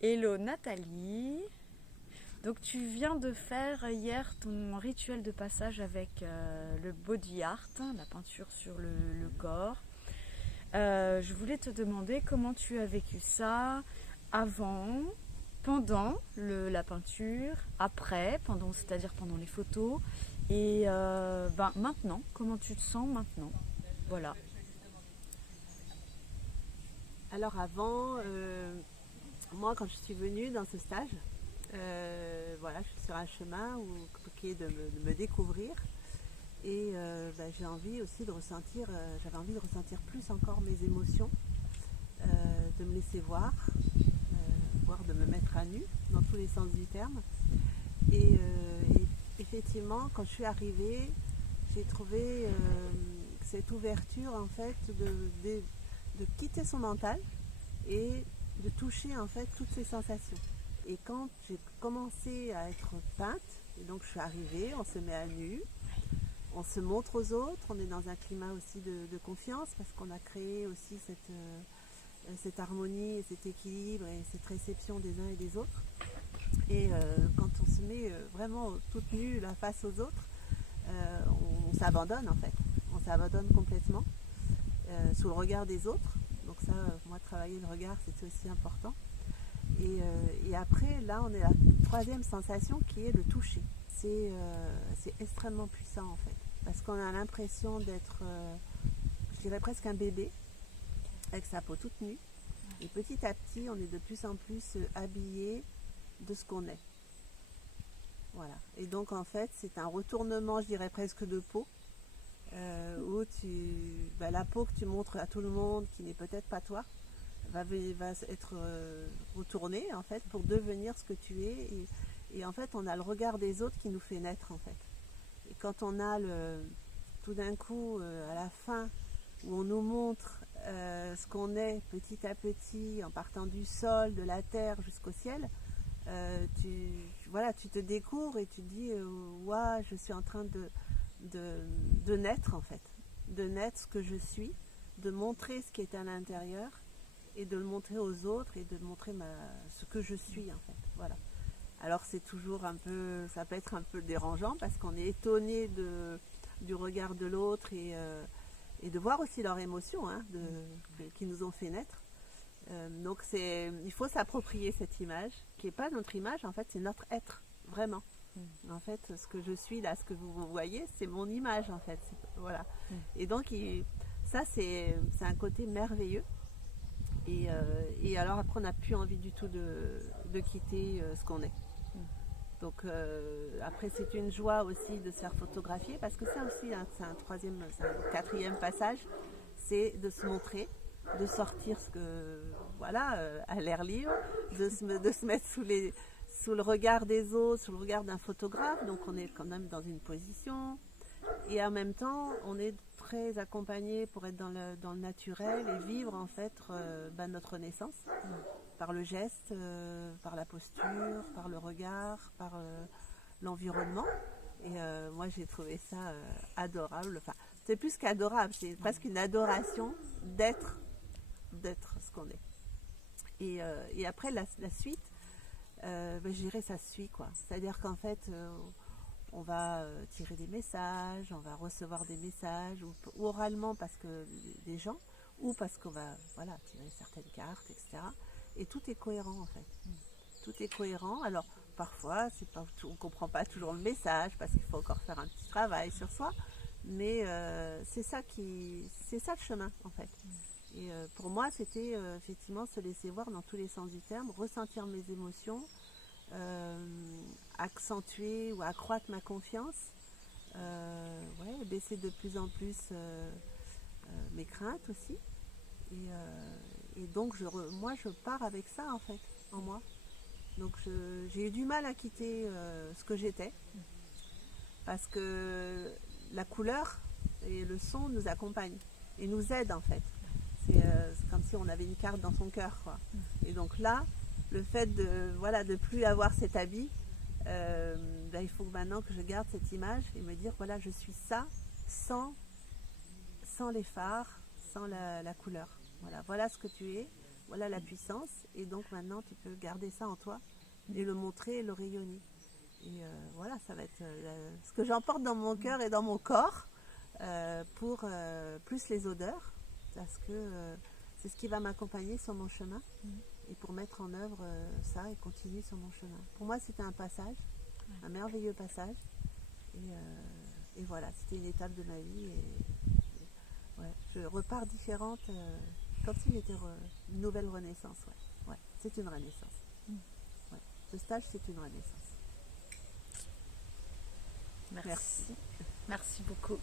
Hello Nathalie, donc tu viens de faire hier ton rituel de passage avec le body art, hein, la peinture sur le corps. Je voulais te demander comment tu as vécu ça avant, pendant la peinture, après, c'est-à-dire pendant les photos, et maintenant, comment tu te sens maintenant? Voilà. Alors avant, moi quand je suis venue dans ce stage, voilà, je suis sur un chemin qui est de me découvrir et j'ai envie aussi de ressentir, j'avais envie de ressentir plus encore mes émotions, de me laisser voir, voire de me mettre à nu dans tous les sens du terme. Et effectivement, quand je suis arrivée, j'ai trouvé cette ouverture en fait de quitter son mental et de toucher en fait toutes ces sensations. Et quand j'ai commencé à être peinte, et donc je suis arrivée, on se met à nu, on se montre aux autres, on est dans un climat aussi de confiance parce qu'on a créé aussi cette harmonie et cet équilibre et cette réception des uns et des autres. Et quand on se met vraiment toute nue la face aux autres, on s'abandonne en fait. On s'abandonne complètement sous le regard des autres. Donc ça, moi, travailler le regard, c'est aussi important. Et après, là, on est à la troisième sensation qui est le toucher. C'est extrêmement puissant en fait. Parce qu'on a l'impression d'être, je dirais presque un bébé, avec sa peau toute nue. Et petit à petit, on est de plus en plus habillé de ce qu'on est. Voilà. Et donc en fait, c'est un retournement, je dirais presque de peau, où la peau que tu montres à tout le monde, qui n'est peut-être pas toi, va être retournée en fait pour devenir ce que tu es. Et en fait, on a le regard des autres qui nous fait naître en fait. Et quand on a tout d'un coup, à la fin, où on nous montre ce qu'on est petit à petit, en partant du sol, de la terre jusqu'au ciel, tu te découvres et tu te dis ouah, je suis en train de naître en fait, de naître ce que je suis, de montrer ce qui est à l'intérieur et de le montrer aux autres et de montrer ce que je suis en fait. Voilà. Alors c'est toujours ça peut être un peu dérangeant parce qu'on est étonné du regard de l'autre et de voir aussi leurs émotions qui nous ont fait naître. Donc il faut s'approprier cette image, qui n'est pas notre image, en fait, c'est notre être, vraiment. En fait, ce que je suis là, ce que vous voyez, c'est mon image, en fait. Voilà. Et donc, ça, c'est un côté merveilleux. Et alors, après, on n'a plus envie du tout de quitter ce qu'on est. Donc, après, c'est une joie aussi de se faire photographier, parce que ça aussi, hein, c'est un quatrième passage, c'est de se montrer, de sortir à l'air libre, de se mettre sous le regard des autres, sous le regard d'un photographe. Donc on est quand même dans une position et en même temps on est très accompagné pour être dans le naturel et vivre en fait notre naissance par le geste, par la posture, par le regard, par l'environnement. Et moi j'ai trouvé ça adorable. Enfin, c'est plus qu'adorable, c'est presque une adoration d'être ce qu'on est. Et après la suite, je dirais ça suit quoi. C'est-à-dire qu'en fait, on va tirer des messages, on va recevoir des messages, ou oralement parce que des gens, ou parce qu'on va tirer certaines cartes, etc. Et tout est cohérent en fait. Tout est cohérent. Alors parfois, on ne comprend pas toujours le message parce qu'il faut encore faire un petit travail sur soi, mais c'est ça le chemin en fait. Et pour moi, c'était effectivement se laisser voir dans tous les sens du terme, ressentir mes émotions, accentuer ou accroître ma confiance, baisser de plus en plus mes craintes aussi. Et donc, moi, je pars avec ça en fait, en moi. Donc, j'ai eu du mal à quitter ce que j'étais parce que la couleur et le son nous accompagnent et nous aident en fait. C'est comme si on avait une carte dans son cœur, quoi. Et donc là, le fait de plus avoir cet habit, il faut maintenant que je garde cette image et me dire voilà, je suis ça sans les phares, sans la couleur. Voilà ce que tu es, voilà la puissance. Et donc maintenant, tu peux garder ça en toi et le montrer et le rayonner. Et voilà, ça va être ce que j'emporte dans mon cœur et dans mon corps pour plus les odeurs, parce que c'est ce qui va m'accompagner sur mon chemin et pour mettre en œuvre ça et continuer sur mon chemin. Pour moi, c'était un passage, un merveilleux passage. Et voilà, c'était une étape de ma vie. Ouais, je repars différente, comme si j'étais une nouvelle renaissance. Ouais. Ouais, c'est une renaissance. Ouais. Ce stage, c'est une renaissance. Merci. Merci beaucoup.